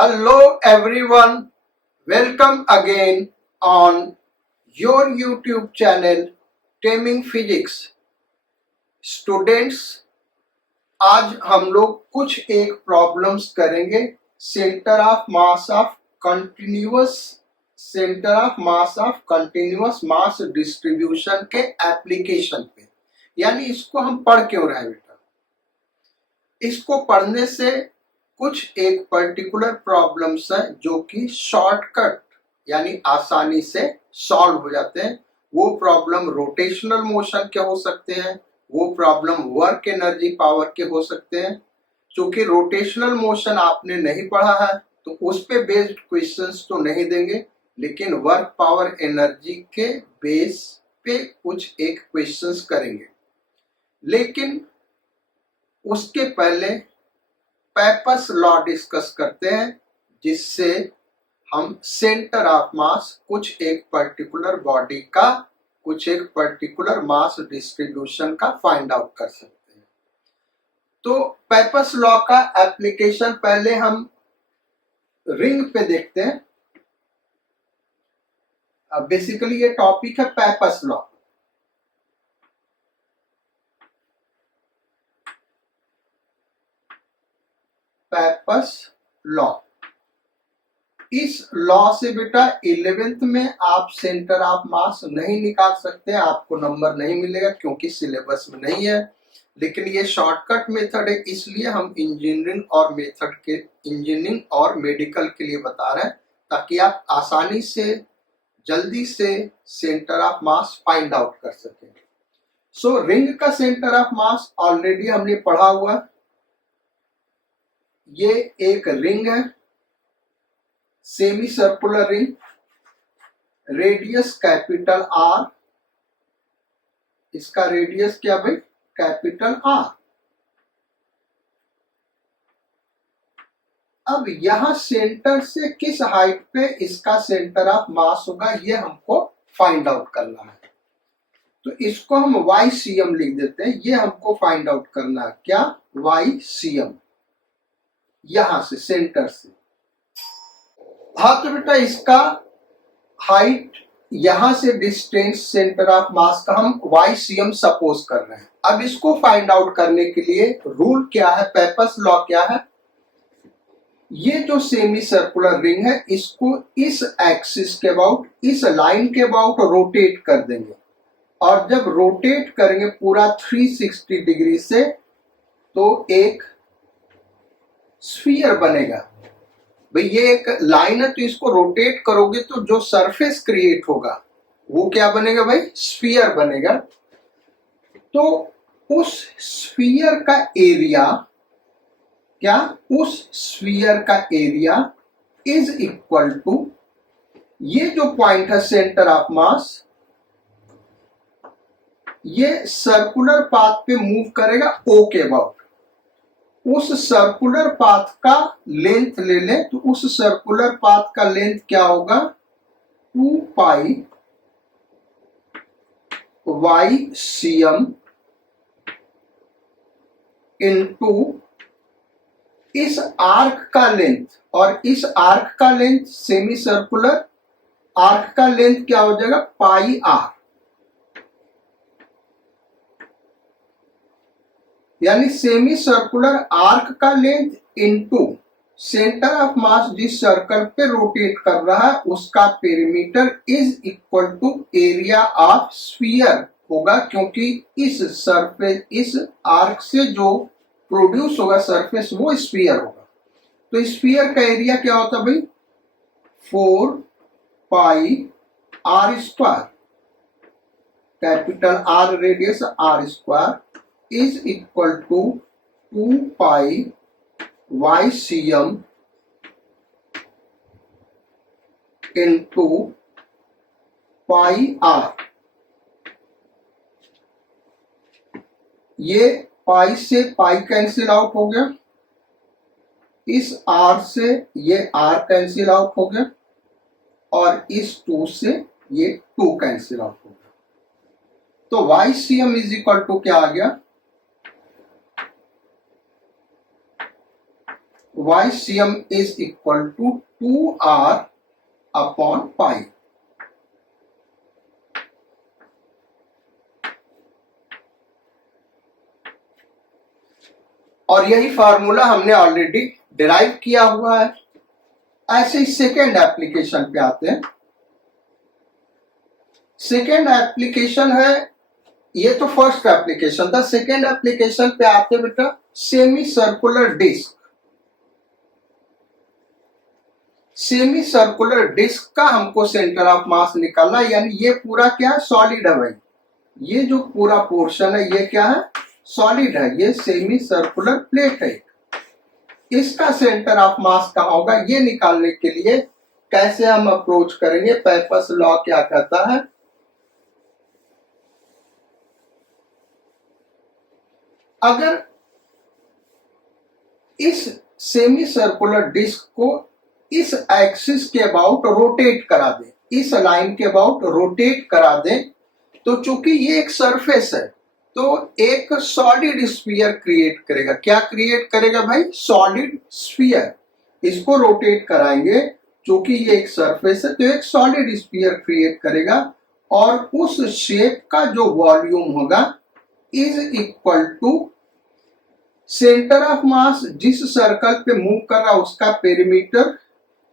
Hello everyone, welcome again on your YouTube channel Taming Physics। Students, आज हम लोग कुछ एक प्रॉब्लम्स करेंगे centre of continuous mass distribution के एप्लीकेशन पे। यानी इसको हम पढ़ क्यों रहे हैं बेटा? इसको पढ़ने से कुछ एक पर्टिकुलर प्रॉब्लम्स है जो कि शॉर्टकट यानी आसानी से सॉल्व हो जाते हैं। वो प्रॉब्लम रोटेशनल मोशन के हो सकते हैं, वो प्रॉब्लम वर्क एनर्जी पावर के हो सकते हैं। क्योंकि रोटेशनल मोशन आपने नहीं पढ़ा है तो उस पे बेस्ड क्वेश्चंस तो नहीं देंगे, लेकिन वर्क पावर एनर्जी के बेस पे कुछ एक क्वेश्चंस करेंगे। लेकिन उसके पहले पेपर्स लॉ डिस्कस करते हैं, जिससे हम सेंटर ऑफ मास कुछ एक पर्टिकुलर बॉडी का कुछ एक पर्टिकुलर मास डिस्ट्रीब्यूशन का फाइंड आउट कर सकते हैं। तो पेपर्स लॉ का एप्लीकेशन पहले हम रिंग पे देखते हैं। बेसिकली ये टॉपिक है पेपर्स लॉ। पेपर्स लॉ, इस लॉ से बेटा 11th में आप सेंटर ऑफ मास नहीं निकाल सकते, आपको नंबर नहीं मिलेगा क्योंकि सिलेबस में नहीं है। लेकिन ये शॉर्टकट मेथड है, इसलिए हम इंजीनियरिंग और मेडिकल के लिए बता रहे हैं, ताकि आप आसानी से जल्दी से centre of mass find out कर सकें। सो रिंग का सेंटर ऑफ मास ऑलरेडी हमने पढ़ा हुआ। ये एक रिंग है, semi circular ring, radius capital R. इसका रेडियस क्या भाई? Capital R. अब यहां सेंटर से किस हाइट पे इसका सेंटर ऑफ मास होगा, ये हमको फाइंड आउट करना है। तो इसको हम YCM लिख देते हैं। ये हमको फाइंड आउट करना है, क्या? YCM। यहां से सेंटर से। हाँ तो बेटा इसका हाइट यहां से डिस्टेंस सेंटर ऑफ मास का हम YCM सपोज कर रहे हैं। अब इसको फाइंड आउट करने के लिए रूल क्या है, पेपर्स लॉ क्या है? ये जो सेमी सर्कुलर रिंग है इसको इस एक्सिस के अबाउट, इस लाइन के अबाउट रोटेट कर देंगे। और जब रोटेट करेंगे पूरा 360 डिग्री से, तो एक स्फीयर बनेगा। भाई ये एक लाइन है, तो इसको रोटेट करोगे तो जो सरफेस क्रिएट होगा वो क्या बनेगा भाई? स्फीयर बनेगा। तो उस स्फीयर का एरिया क्या? उस स्फीयर का एरिया इज इक्वल टू, ये जो पॉइंट है सेंटर ऑफ मास, ये सर्कुलर पाथ पे मूव करेगा O के अबाउट। उस सर्कुलर पाथ का लेंथ ले लें, तो उस सर्कुलर पाथ का लेंथ क्या होगा? 2 पाई YCM इनटू इस आर्क का लेंथ। और इस आर्क का लेंथ, सेमी सर्कुलर आर्क का लेंथ क्या हो जाएगा? Pi R। यानी सेमी सर्कुलर आर्क का length into centre of mass जिस सर्कल पे रोटेट कर रहा है उसका perimeter is equal to area of sphere होगा, क्योंकि इस सरफेस, इस आर्क से जो प्रोड्यूस होगा सरफेस वो स्फीयर होगा। तो स्फीयर का एरिया क्या होता है भाई? 4 पाई R square, capital R radius R square, is equal to 2 pi YCM into pi R। ये पाई से पाई कैंसिल आउट हो गया, इस R से ये R कैंसिल आउट हो गया, और इस 2 से ये 2 कैंसिल आउट हो गया। तो YCM इज इक्वल टू क्या आ गया? YCM is equal to 2R upon pi। और यही फार्मूला हमने ऑलरेडी डिराइव किया हुआ है। ऐसे ही सेकेंड एप्लीकेशन पे आते हैं। सेकेंड एप्लीकेशन है, ये तो फर्स्ट एप्लीकेशन था। सेकेंड एप्लीकेशन पे आते बेटा semi circular disc. Semi circular disc का हमको सेंटर ऑफ मास निकालना, यानी ये पूरा क्या है, सॉलिड है भाई। ये जो पूरा पोर्शन है ये क्या है, सॉलिड है। ये सेमी सर्कुलर प्लेट है। इसका सेंटर ऑफ मास कहाँ होगा, ये निकालने के लिए कैसे हम अप्रोच करेंगे। पेपर्स लॉ क्या कहता है, अगर इस सेमी सर्कुलर डिस्क को इस एक्सिस के अबाउट रोटेट करा दें, इस लाइन के अबाउट रोटेट करा दें, तो चूंकि ये एक सरफेस है तो एक सॉलिड स्फीयर क्रिएट करेगा। क्या क्रिएट करेगा भाई, सॉलिड स्फीयर। इसको रोटेट कराएंगे, चूंकि ये एक सरफेस है तो एक सॉलिड स्फीयर क्रिएट करेगा। और उस शेप का जो वॉल्यूम होगा is equal to centre of mass, जिस सर्कल पे मूव कर रहा उसका पेरीमीटर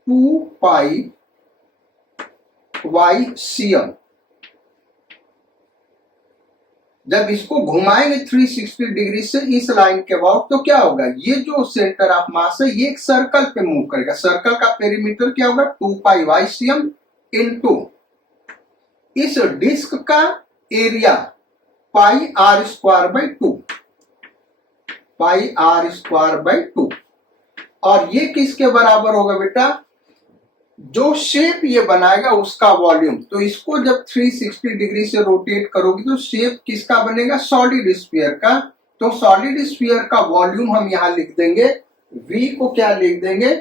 2 पाई YCM। जब इसको घुमाएंगे 360 डिग्री से इस लाइन के अबाउट, तो क्या होगा, ये जो सेंटर ऑफ मास है ये एक सर्कल पे मूव करेगा। सर्कल का पेरीमीटर क्या होगा, 2 पाई YCM इनटू इस डिस्क का area pi R square by 2, pi R square by 2। और ये किसके बराबर होगा बेटा, जो शेप ये बनाएगा उसका वॉल्यूम। तो इसको जब 360 डिग्री से रोटेट करोगे तो शेप किसका बनेगा, सॉलिड स्फीयर का। तो सॉलिड स्फीयर का वॉल्यूम हम यहां लिख देंगे, V को क्या लिख देंगे,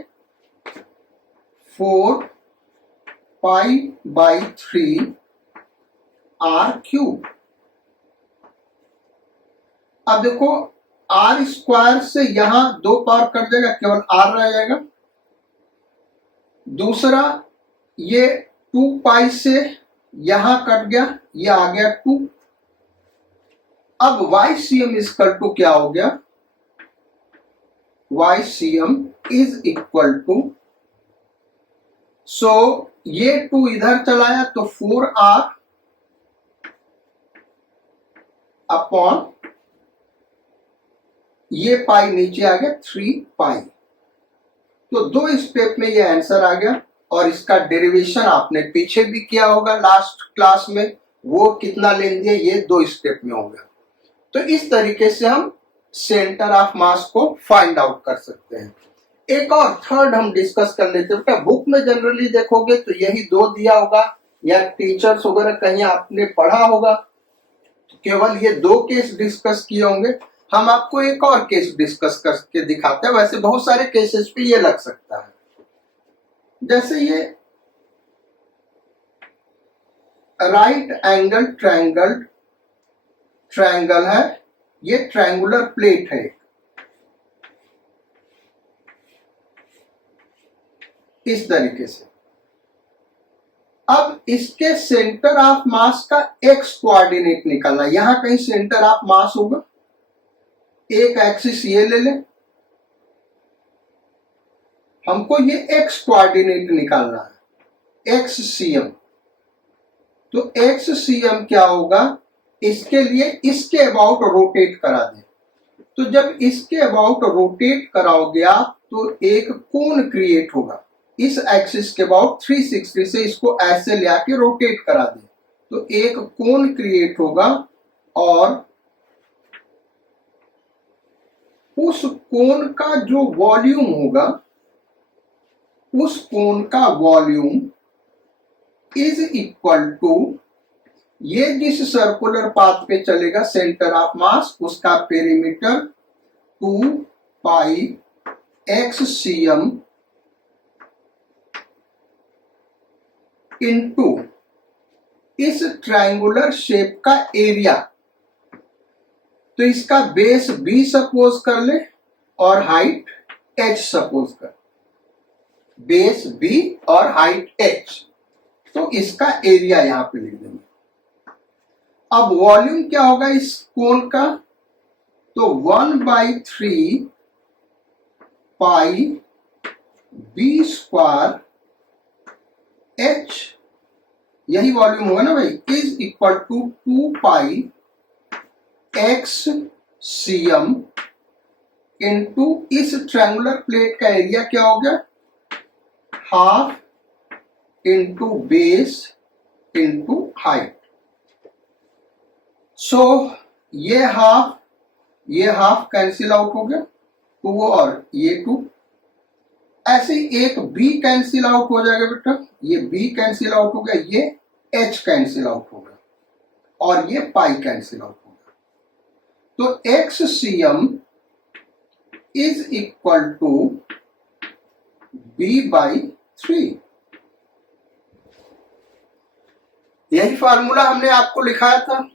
4 पाई बाई 3 R क्यूब। अब देखो R स्क्वायर से यहां 2 पावर कट जाएगा, केवल R रह जाएगा। दूसरा ये 2 पाई से यहां कट गया, ये आ गया 2। अब YCM इक्वल टू क्या हो गया, YCM इज इक्वल टू, सो ये 2 इधर चलाया तो 4R अपॉन ये पाई नीचे आ गया 3 पाई। तो 2 स्टेप में ये आंसर आ गया। और इसका डेरिवेशन आपने पीछे भी किया होगा लास्ट क्लास में, वो कितना लेन दिया, ये 2 स्टेप में होगा। तो इस तरीके से हम सेंटर ऑफ मास को फाइंड आउट कर सकते हैं। एक और थर्ड हम डिस्कस कर लेते हैं बेटा। बुक में जनरली देखोगे तो यही 2 दिया होगा, या टीचर्स वगैरह कहीं आपने पढ़ा होगा तो केवल ये 2 केस डिस्कस किए होंगे। हम आपको एक और केस डिस्कस करके दिखाते हैं। वैसे बहुत सारे केसेस पे ये लग सकता है, जैसे ये राइट एंगल ट्रायंगल है, ये ट्रायंगुलर प्लेट है इस तरीके से। अब इसके सेंटर ऑफ मास का एक्स कोऑर्डिनेट निकालना, यहां कहीं सेंटर ऑफ मास होगा। एक एक्सिस ये ले ले, हमको ये एक्स कोऑर्डिनेट निकालना है, XCM। तो XCM क्या होगा, इसके लिए इसके अबाउट रोटेट करा दें। तो जब इसके अबाउट रोटेट कराओगे आप तो एक कोण क्रिएट होगा। इस एक्सिस के अबाउट 360 से इसको ऐसे ले आके रोटेट करा दें तो एक कोण क्रिएट होगा। और उस कोण का जो वॉल्यूम होगा, उस कोण का वॉल्यूम इज इक्वल टू, ये जिस सर्कुलर पाथ पे चलेगा सेंटर ऑफ मास, उसका पेरीमीटर 2 पाई XCM इनटू इस ट्रायंगुलर शेप का एरिया। तो इसका बेस B सपोज कर ले और हाइट h सपोज कर, बेस b और हाइट h, तो इसका एरिया यहां पे लिख देंगे। अब वॉल्यूम क्या होगा इस कोन का, तो 1/3 पाई b स्क्वायर h, यही वॉल्यूम होगा ना भाई, is equal to 2 pi x cm into इस ट्रायंगुलर प्लेट का एरिया क्या हो गया, half into base into height. So ये हाफ कैंसिल आउट हो गया, 2 और ये 2, ऐसे ही एक b कैंसिल आउट हो जाएगा बेटा, ये b कैंसिल आउट हो गया, ये h कैंसिल आउट हो गया और ये पाई कैंसिल आउट हो गया। तो x cm is equal to b/3। यही फार्मूला हमने आपको लिखाया था।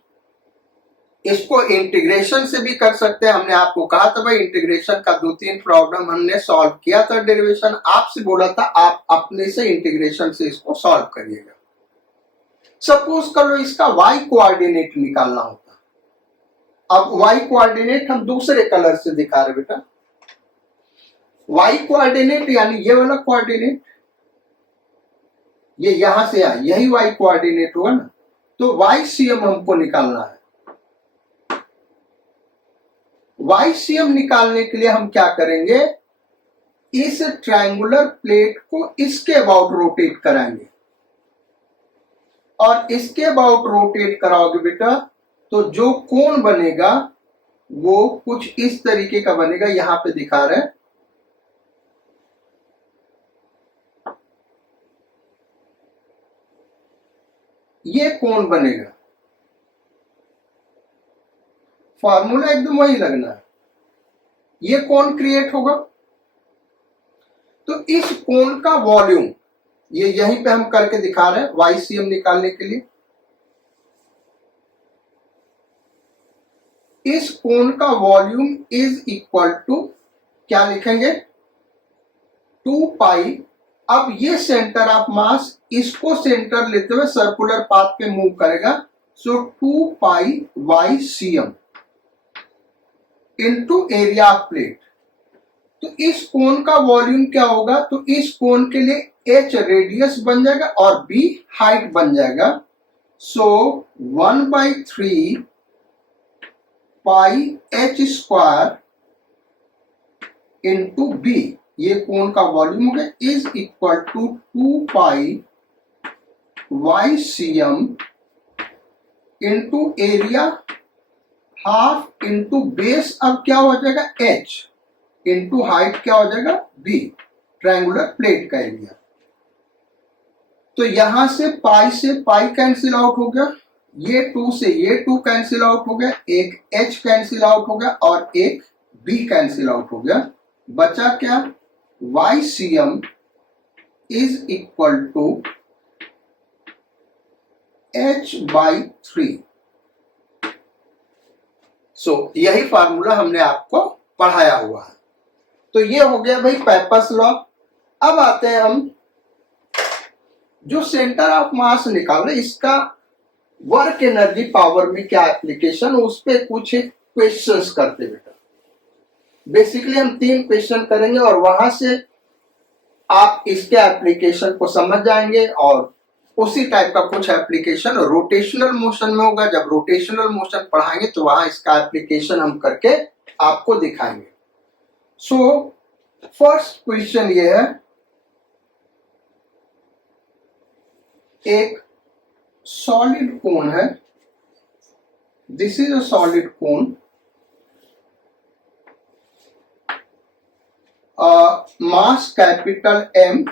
इसको इंटीग्रेशन से भी कर सकते हैं, हमने आपको कहा था भाई इंटीग्रेशन का 2-3 प्रॉब्लम हमने सॉल्व किया था, डेरिवेशन आपसे बोला था आप अपने से इंटीग्रेशन से इसको सॉल्व करिएगा। सपोज कर लो इसका y कोऑर्डिनेट निकालना होता, अब y कोऑर्डिनेट हम दूसरे कलर से दिखा रहे बेटा। y कोऑर्डिनेट यानी ये वाला कोऑर्डिनेट, ये यहां से आया, यही y कोऑर्डिनेट हुआ ना, तो YCM हमको निकालना है। YCM निकालने के लिए हम क्या करेंगे, इस ट्रायंगुलर प्लेट को इसके अबाउट रोटेट कराएंगे, और इसके अबाउट रोटेट कराओगे बेटा तो जो कोण बनेगा वो कुछ इस तरीके का बनेगा, यहां पे दिखा रहे हैं। ये कोण बनेगा, फॉर्मूला एकदम वही लगना है, ये कोण क्रिएट होगा। तो इस कोण का वॉल्यूम, ये यहीं पे हम करके दिखा रहे हैं YCM निकालने के लिए। इस कोण का वॉल्यूम इज इक्वल टू क्या लिखेंगे, 2 पाई, अब ये सेंटर ऑफ मास इसको सेंटर लेते हुए सर्कुलर पाथ पे मूव करेगा, सो 2 pi YCM into area of plate. तो इस कोण का वॉल्यूम क्या होगा, तो इस कोण के लिए h रेडियस बन जाएगा और b हाइट बन जाएगा, so 1/3 pi h square into b, ये कोण का वॉल्यूम हो गया, is equal to 2 pi YCM into area half into base, अब क्या हो जाएगा h इंटू हाइट क्या हो जाएगा b, ट्रायंगुलर प्लेट का एरिया। तो यहां से पाई कैंसिल आउट हो गया, ये 2 से ये 2 कैंसिल आउट हो गया, एक h कैंसिल आउट हो गया और एक b कैंसिल आउट हो गया, बचा क्या, YCM is equal to h/3। So यही फार्मूला हमने आपको पढ़ाया हुआ है। तो ये हो गया भाई पेपर्स लॉ। अब आते हैं हम जो सेंटर ऑफ मास निकाल रहे, इसका वर्क एनर्जी पावर में क्या एप्लीकेशन, उस पर कुछ क्वेश्चंस करते बेटा। बेसिकली हम 3 क्वेश्चन करेंगे और वहां से आप इसके एप्लीकेशन को समझ जाएंगे, और उसी टाइप का कुछ एप्लीकेशन रोटेशनल मोशन में होगा। जब रोटेशनल मोशन पढ़ाएंगे तो वहां इसका एप्लीकेशन हम करके आपको दिखाएंगे। सो फर्स्ट क्वेश्चन ये है, एक सॉलिड कोन है, this is a solid cone, mass capital M,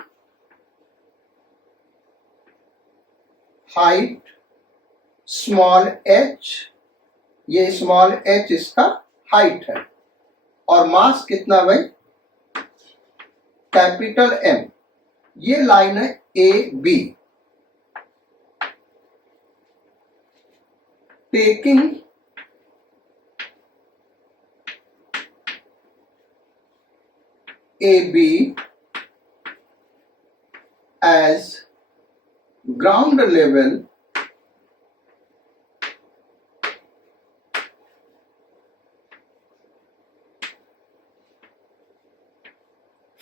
height small h, ये स्मॉल h इसका हाइट है, और मास कितना भाई, कैपिटल M। ये लाइन है AB, taking AB as ground level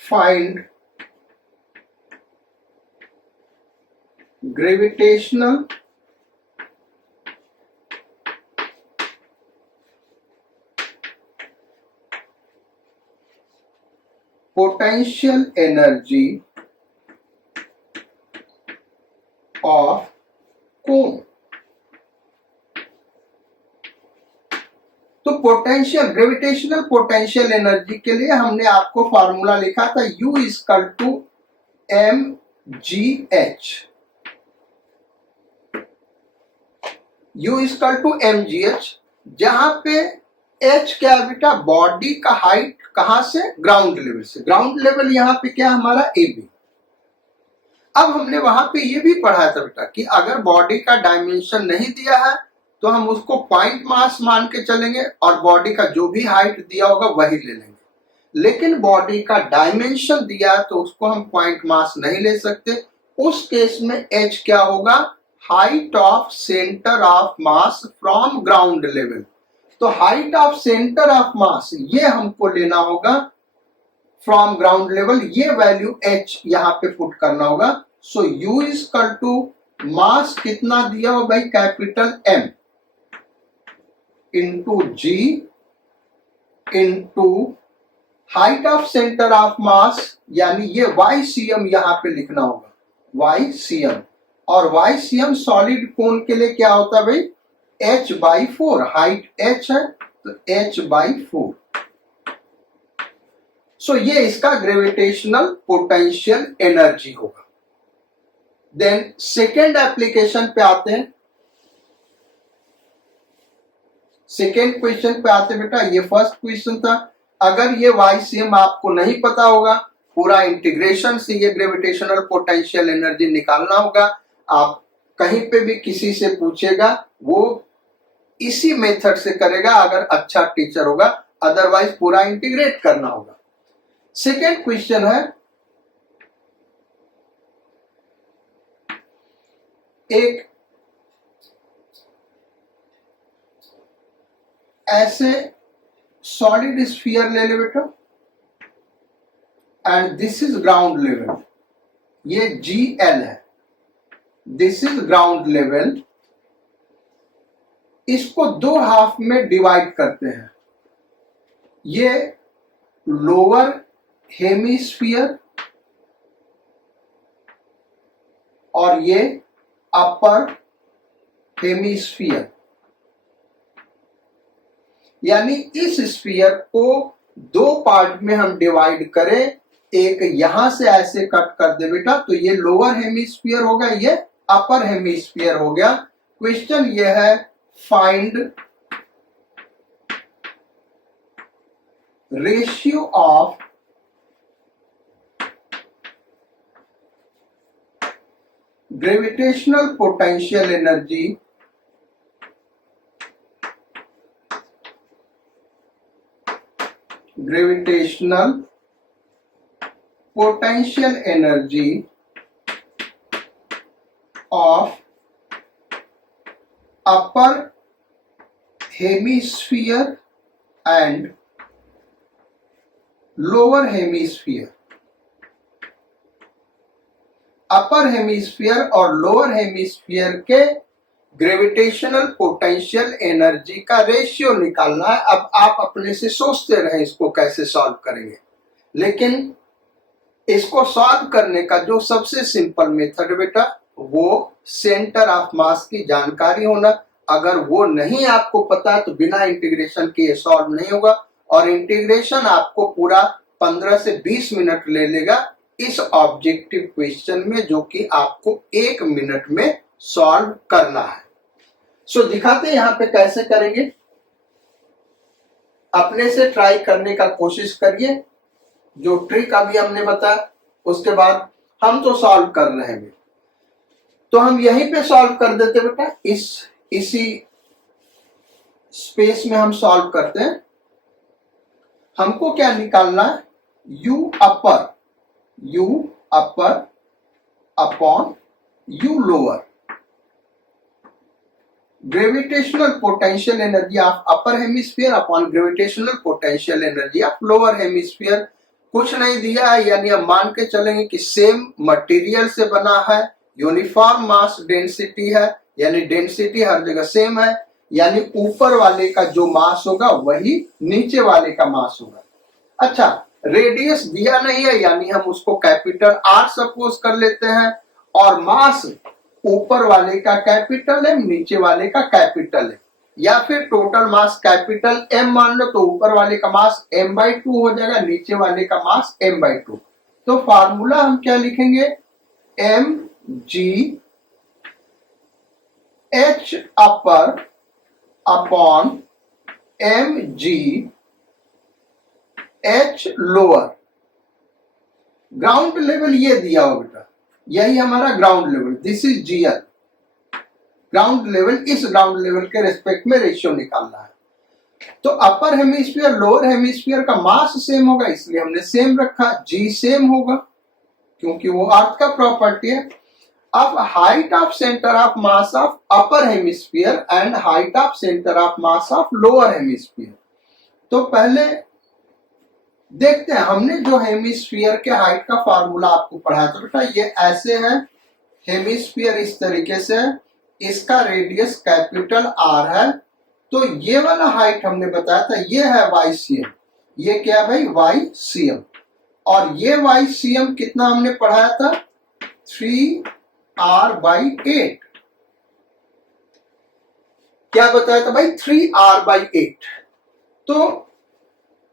find gravitational potential energy of cone। तो पोटेंशियल ग्रेविटेशनल पोटेंशियल एनर्जी के लिए हमने आपको फॉर्मूला लिखा था U equal to mgh। U equal to mgh, जहां पे h क्या है बेटा, बॉडी का हाइट कहां से, ग्राउंड लेवल से। ग्राउंड लेवल यहाँ पे क्या हमारा AB। अब हमने वहां पे ये भी पढ़ा था बेटा कि अगर बॉडी का डायमेंशन नहीं दिया है तो हम उसको पॉइंट मास मान के चलेंगे और बॉडी का जो भी हाइट दिया होगा वही ले लेंगे। लेकिन बॉडी का डायमेंशन दिया है तो उसको हम पॉइंट मास नहीं ले सकते। उस केस में h क्या होगा, height of centre of mass from ground level. तो height of centre of mass ये हमको लेना होगा फ्रॉम ग्राउंड लेवल, ये वैल्यू h यहां पे पुट करना होगा। So U equal to mass कितना दिया हो भाई, capital M into G into height of centre of mass, यानी ये YCM यहां पे लिखना होगा, YCM। और YCM सॉलिड कोन के लिए क्या होता है भाई, h/4। हाइट h है तो h/4। सो ये इसका ग्रेविटेशनल पोटेंशियल एनर्जी होगा। देन सेकेंड एप्लीकेशन पे आते हैं। सेकेंड क्वेश्चन पे आते बेटा, ये फर्स्ट क्वेश्चन था। अगर ये YCM आपको नहीं पता होगा, पूरा इंटीग्रेशन से ये ग्रेविटेशनल पोटेंशियल एनर्जी निकालना होगा। आप कहीं पे भी किसी से पूछेगा वो इसी मेथड से करेगा अगर अच्छा टीचर होगा, अदरवाइज पूरा इंटीग्रेट करना होगा। सेकेंड क्वेश्चन है, एक ऐसे सॉलिड स्फीयर ले ले बेटा and this is ground level, ये GL है, दिस इज ग्राउंड लेवल। इसको दो हाफ में डिवाइड करते हैं, ये लोअर हेमिस्फीयर और ये अपर हेमिस्फीयर। यानी इस स्फीयर को दो पार्ट में हम डिवाइड करें, एक यहां से ऐसे कट कर दे बेटा तो ये लोअर हेमिस्फीयर हो गया, ये अपर हेमिस्फीयर हो गया। क्वेश्चन ये है, find ratio of gravitational potential energy of upper hemisphere and lower hemisphere। Upper hemisphere और लोअर हेमिस्फीयर के ग्रेविटेशनल पोटेंशियल एनर्जी का रेशियो निकालना है। अब आप अपने से सोचते रहे इसको कैसे सॉल्व करेंगे, लेकिन इसको सॉल्व करने का जो सबसे सिंपल मेथड बेटा वो सेंटर ऑफ मास की जानकारी होना। अगर वो नहीं आपको पता तो बिना इंटीग्रेशन के ये सॉल्व नहीं होगा, और इंटीग्रेशन आपको पूरा 15 से 20 मिनट ले लेगा इस ऑब्जेक्टिव क्वेश्चन में, जो कि आपको 1 मिनट में सॉल्व करना है। सो दिखाते हैं यहाँ पे कैसे करेंगे। अपने से ट्राई करने का कोशिश करिए, जो ट्रिक अभी हमने बताया उसके बाद हम तो सॉल्व कर रहे हैं। तो हम यहीं पे सॉल्व कर देते बेटा, इसी स्पेस में हम सॉल्व करते हैं। हमको क्या निकालना है, u upper upon u lower. Gravitational potential energy of upper hemisphere upon gravitational potential energy of lower hemisphere. कुछ नहीं दिया है, यानी हम मान के चलेंगे कि सेम मटेरियल से बना है, यूनिफॉर्म मास डेंसिटी है, यानी डेंसिटी हर जगह सेम है, यानी ऊपर वाले का जो मास होगा वही नीचे वाले का मास होगा. अच्छा, रेडियस दिया नहीं है, यानी हम उसको कैपिटल आर सपोज कर लेते हैं, और मास ऊपर वाले का कैपिटल एम, नीचे वाले का कैपिटल एम, या फिर टोटल मास कैपिटल एम मान लो, तो ऊपर वाले का मास m/2 हो जाएगा, नीचे वाले का मास m/2. तो फार्मूला हम क्या लिखेंगे, mg h upper upon mg h lower. Ground level ये दिया हो बेटा, यही हमारा ground level, this is GL. Ground level, इस ग्राउंड लेवल के रेस्पेक्ट में रेशियो निकालना है. तो अपर हेमिस्फीयर लोअर हेमिस्फीयर का मास सेम होगा, इसलिए हमने सेम रखा, G सेम होगा क्योंकि वो अर्थ का प्रॉपर्टी है. अब height of centre of mass of upper hemisphere and height of centre of mass of lower hemisphere. तो पहले देखते हैं, हमने जो हेमिस्फीयर के हाइट का फार्मूला आपको पढ़ाया था बेटा, ये ऐसे है, हेमिस्फीयर इस तरीके से, इसका रेडियस कैपिटल आर है, तो ये वाला हाइट हमने बताया था, ये है YCM. ये क्या है भाई, YCM. और ये YCM कितना हमने पढ़ाया था, 3r/8. क्या बताया था भाई, 3r/8. तो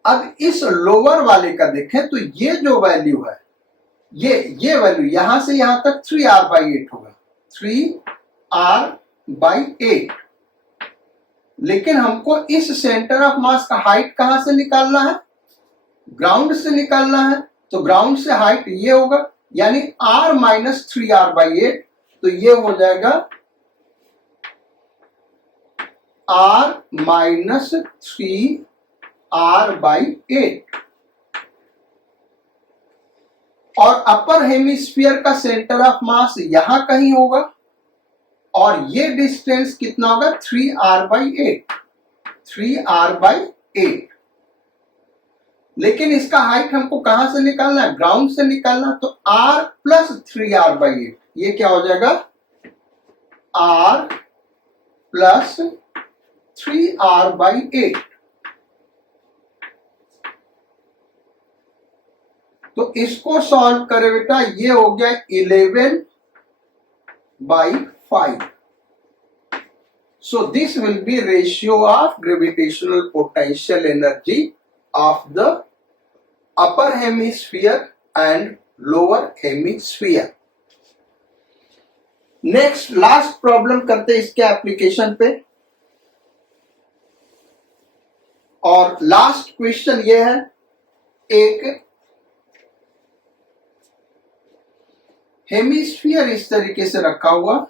अब इस लोअर वाले का देखें तो ये जो वैल्यू है, ये वैल्यू यहां से यहां तक 3r/8 होगा, 3r/8. लेकिन हमको इस सेंटर ऑफ मास का हाइट कहां से निकालना है, ग्राउंड से निकालना है. तो ग्राउंड से हाइट ये होगा, यानी r माइनस 3r/8. तो ये हो जाएगा r माइनस 3r/8. और अपर हेमिस्फीयर का सेंटर ऑफ मास यहां कहीं होगा, और ये डिस्टेंस कितना होगा, 3r/8. 3r/8. लेकिन इसका हाइट हमको कहां से निकालना है, ग्राउंड से निकालना. तो r प्लस 3r/8, ये क्या हो जाएगा, r प्लस 3r/8. तो इसको सॉल्व करें बेटा, ये हो गया 11/5. So this will be ratio of gravitational potential energy of the upper hemisphere and lower hemisphere. Next last problem करते हैं इसके एप्लीकेशन पे, और लास्ट क्वेश्चन ये है, एक हेमिस्फीयर इस तरीके से रखा हुआ,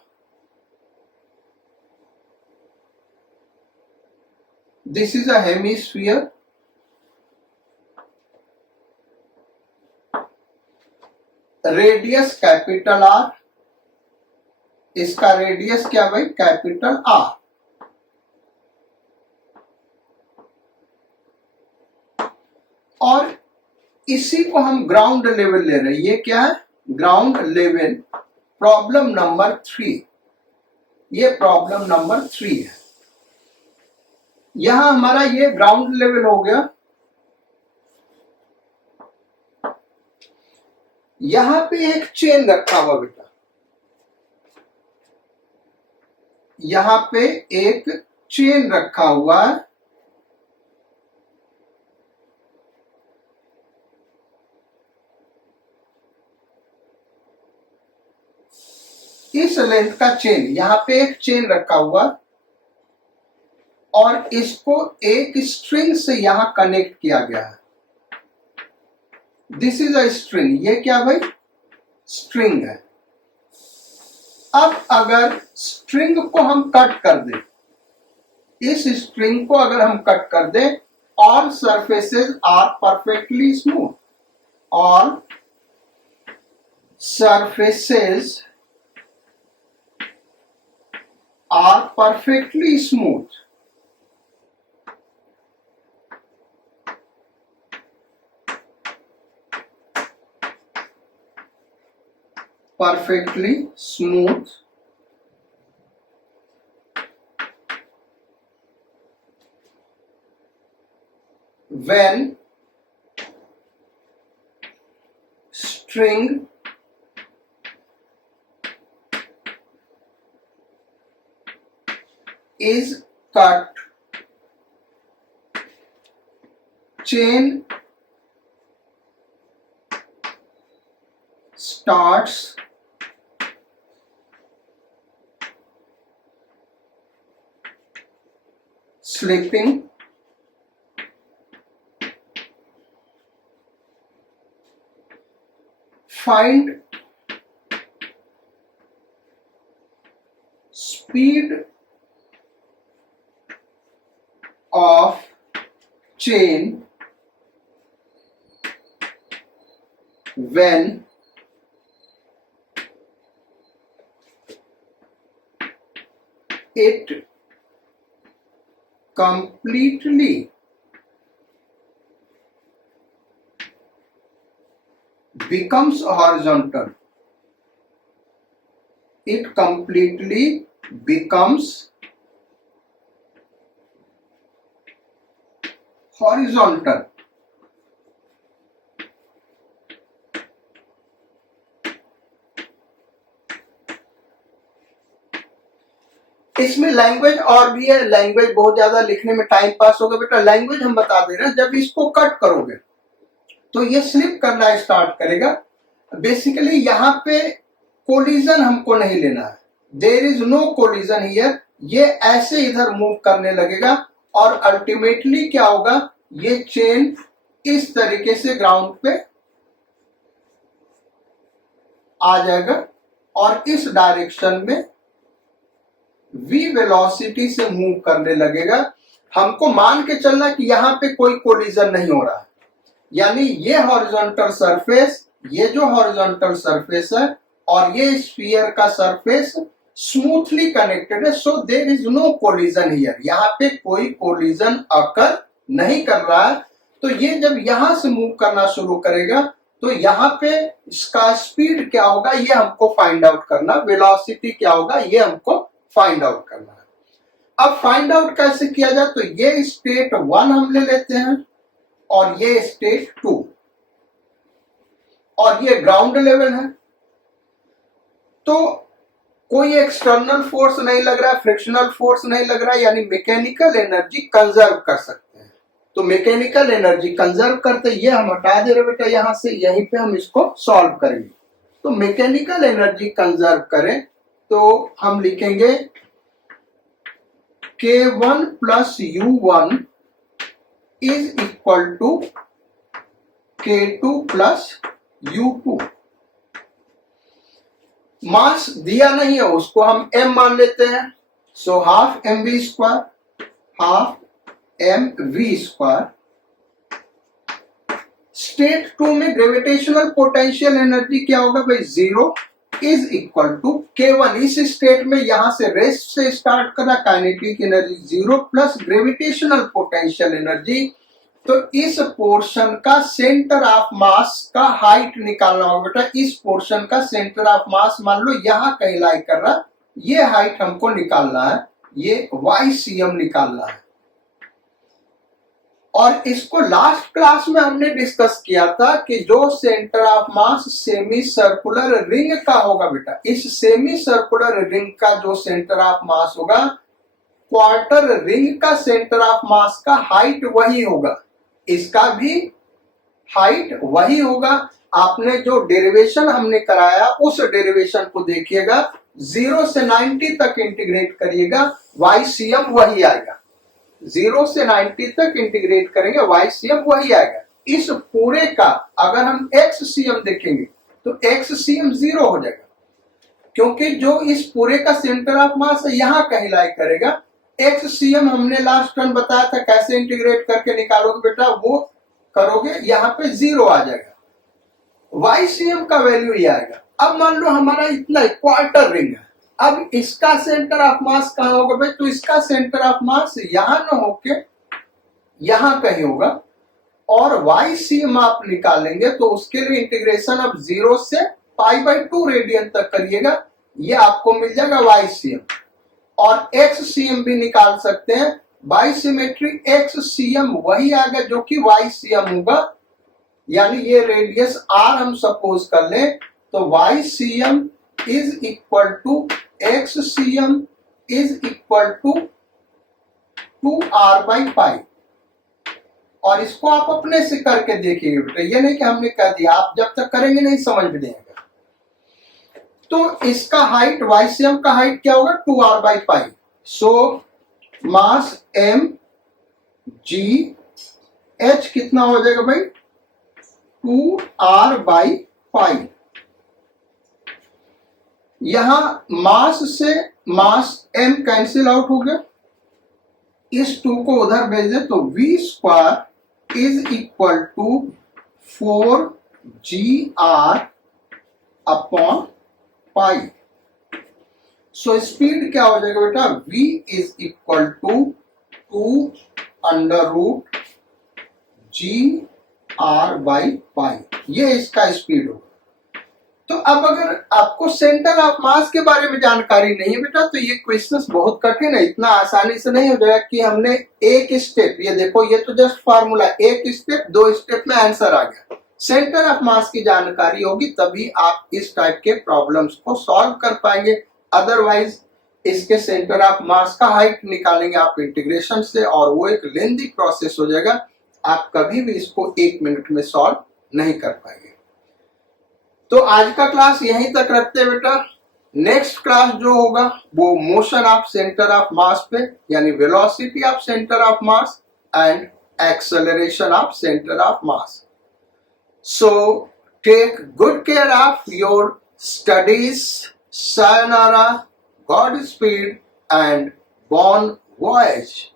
this is a hemisphere, radius capital R, इसका रेडियस क्या भाई, कैपिटल आर. और इसी को हम ग्राउंड लेवल ले रहे हैं, ये क्या है, ग्राउंड लेवल. प्रॉब्लम नंबर 3, ये प्रॉब्लम नंबर 3 है. यहां हमारा ये ग्राउंड लेवल हो गया, यहां पे एक चेन रखा हुआ बेटा, यहां पे एक चेन रखा हुआ है, इस लेंथ का चेन, यहां पे एक चेन रखा हुआ, और इसको एक स्ट्रिंग से यहां कनेक्ट किया गया है. दिस इज अ स्ट्रिंग, ये क्या भाई, स्ट्रिंग है. अब अगर स्ट्रिंग को हम कट कर दें, इस स्ट्रिंग को अगर हम कट कर दें, all surfaces are perfectly smooth, all surfaces are perfectly smooth. Perfectly smooth when string is cut, chain starts slipping, find speed of chain when it completely becomes horizontal. It completely becomes horizontal. इसमें language और भी है, language बहुत ज्यादा लिखने में time pass होगा बेटा। लैंग्वेज हम बता दे रहे हैं, जब इसको कट करोगे तो ये स्लिप करना स्टार्ट करेगा। बेसिकली यहाँ पे कोलिजन हमको नहीं लेना है, there is no collision here. ये ऐसे इधर मूव करने लगेगा और अल्टीमेटली क्या होगा, ये चेन इस तरीके से ग्राउंड पे आ जाएगा और इस डायरेक्शन में v वेलोसिटी से मूव करने लगेगा। हमको मान के चलना कि यहाँ पे कोई कोलिजन नहीं हो रहा है, यानी ये हॉरिजॉन्टल सरफेस, ये जो हॉरिजॉन्टल सरफेस है और ये स्फीयर का सरफेस स्मूथली कनेक्टेड है, so there is no collision here. यहाँ पे कोई कोलिजन अकर नहीं कर रहा है। तो ये जब यहां से मूव करना शुरू करेगा तो यहाँ पे इसका स्पीड क्या होगा ये हमको फाइंड आउट करना, वेलोसिटी क्या होगा ये हमको फाइंड आउट करना है। अब फाइंड आउट कैसे किया जाए, तो ये स्टेट 1 हम ले लेते हैं और ये स्टेट 2 और ये ग्राउंड लेवल है। तो कोई एक्सटर्नल फोर्स नहीं लग रहा है, फ्रिक्शनल फोर्स नहीं लग रहा है, यानी मैकेनिकल एनर्जी कंजर्व कर सकते हैं। तो मैकेनिकल एनर्जी कंजर्व करते ये हम हटा दे रहे बेटा यहां से, यहीं पे हम इसको सॉल्व करेंगे। तो मैकेनिकल एनर्जी कंजर्व करें तो हम लिखेंगे K1 plus U1 is equal to K2 plus U2। Mass दिया नहीं है उसको हम m मान लेते हैं, so half mv square, half mv square. State 2 में ग्रेविटेशनल पोटेंशियल एनर्जी क्या होगा भाई, 0 इज इक्वल टू K1। इस स्टेट में यहां से रेस्ट से स्टार्ट करा, kinetic energy 0 plus gravitational potential energy. तो इस पोर्शन का सेंटर ऑफ मास का हाइट निकालना होगा बेटा। इस पोर्शन का सेंटर ऑफ मास मान लो यहां कहीं लाई कर रहा, ये हाइट हमको निकालना है, ये YCM निकालना है। और इसको लास्ट क्लास में हमने डिस्कस किया था कि जो centre of mass semi circular ring का होगा बेटा, इस सेमी सर्कुलर रिंग का जो सेंटर ऑफ मास होगा, क्वार्टर रिंग का सेंटर ऑफ मास का हाइट वही होगा, इसका भी हाइट वही होगा। आपने जो डेरिवेशन हमने कराया उस डेरिवेशन को देखिएगा, 0 से 90 तक इंटीग्रेट करिएगा, YCM वही आएगा। 0 से 90 तक इंटीग्रेट करेंगे, YCM वही आएगा। इस पूरे का अगर हम XCM देखेंगे तो XCM 0 हो जाएगा, क्योंकि जो इस पूरे का सेंटर ऑफ मास है यहां कहीं लाई करेगा। XCM हमने लास्ट टाइम बताया था कैसे इंटीग्रेट करके निकालोगे बेटा, वो करोगे यहाँ पे 0 आ जाएगा। YCM का वैल्यू ये आएगा। अब मान लो हमारा इतना क्वार्टर रिंग है, अब इसका सेंटर ऑफ मास कहाँ होगा भाई? तो इसका सेंटर ऑफ मास यहां न होके यहां कहीं होगा, और YCM आप निकालेंगे तो उसके लिए इंटीग्रेशन अब 0 से π/2 रेडियन तक करिएगा, ये आपको मिल जाएगा YCM। और XCM भी निकाल सकते हैं, बाई सिमेट्री XCM वही आएगा जो कि YCM होगा, यानी ये रेडियस R हम सपोज कर लें तो YCM is equal to XCM is equal to 2R/π। और इसको आप अपने से करके देखिए बेटा, ये नहीं कि हमने कह दिया, आप जब तक करेंगे नहीं समझ में नहीं आएगा। तो इसका हाइट YCM का हाइट क्या होगा? 2R/π। सो मास M G H कितना हो जाएगा भाई? 2R/π। यहां मास से मास M कैंसिल आउट हो गया, इस 2 को उधर भेज दे तो V² is equal to 4GR/π। So speed क्या हो जाएगा बेटा? V is equal to 2√GR/π। ये इसका स्पीड होगा। तो अब अगर आपको सेंटर ऑफ मास के बारे में जानकारी नहीं है बेटा, तो ये क्वेश्चंस बहुत कठिन है, इतना आसानी से नहीं हो जाएगा कि हमने एक स्टेप, ये देखो ये तो जस्ट फार्मूला, एक स्टेप 2 स्टेप में आंसर आ गया। सेंटर ऑफ मास की जानकारी होगी तभी आप इस टाइप के प्रॉब्लम्स को सॉल्व कर पाएंगे, अदरवाइज इसके सेंटर ऑफ मास का हाइट निकालेंगे आप इंटीग्रेशन से और वो एक लेंथी प्रोसेस हो जाएगा, आप कभी भी इसको 1 मिनट में सॉल्व नहीं कर पाएंगे। तो आज का क्लास यहीं तक रखते हैं बेटा। नेक्स्ट क्लास जो होगा वो motion of centre of mass पे, यानी velocity of centre of mass and acceleration of centre of mass. So take good care of your studies. sayonara, Godspeed and bon voyage.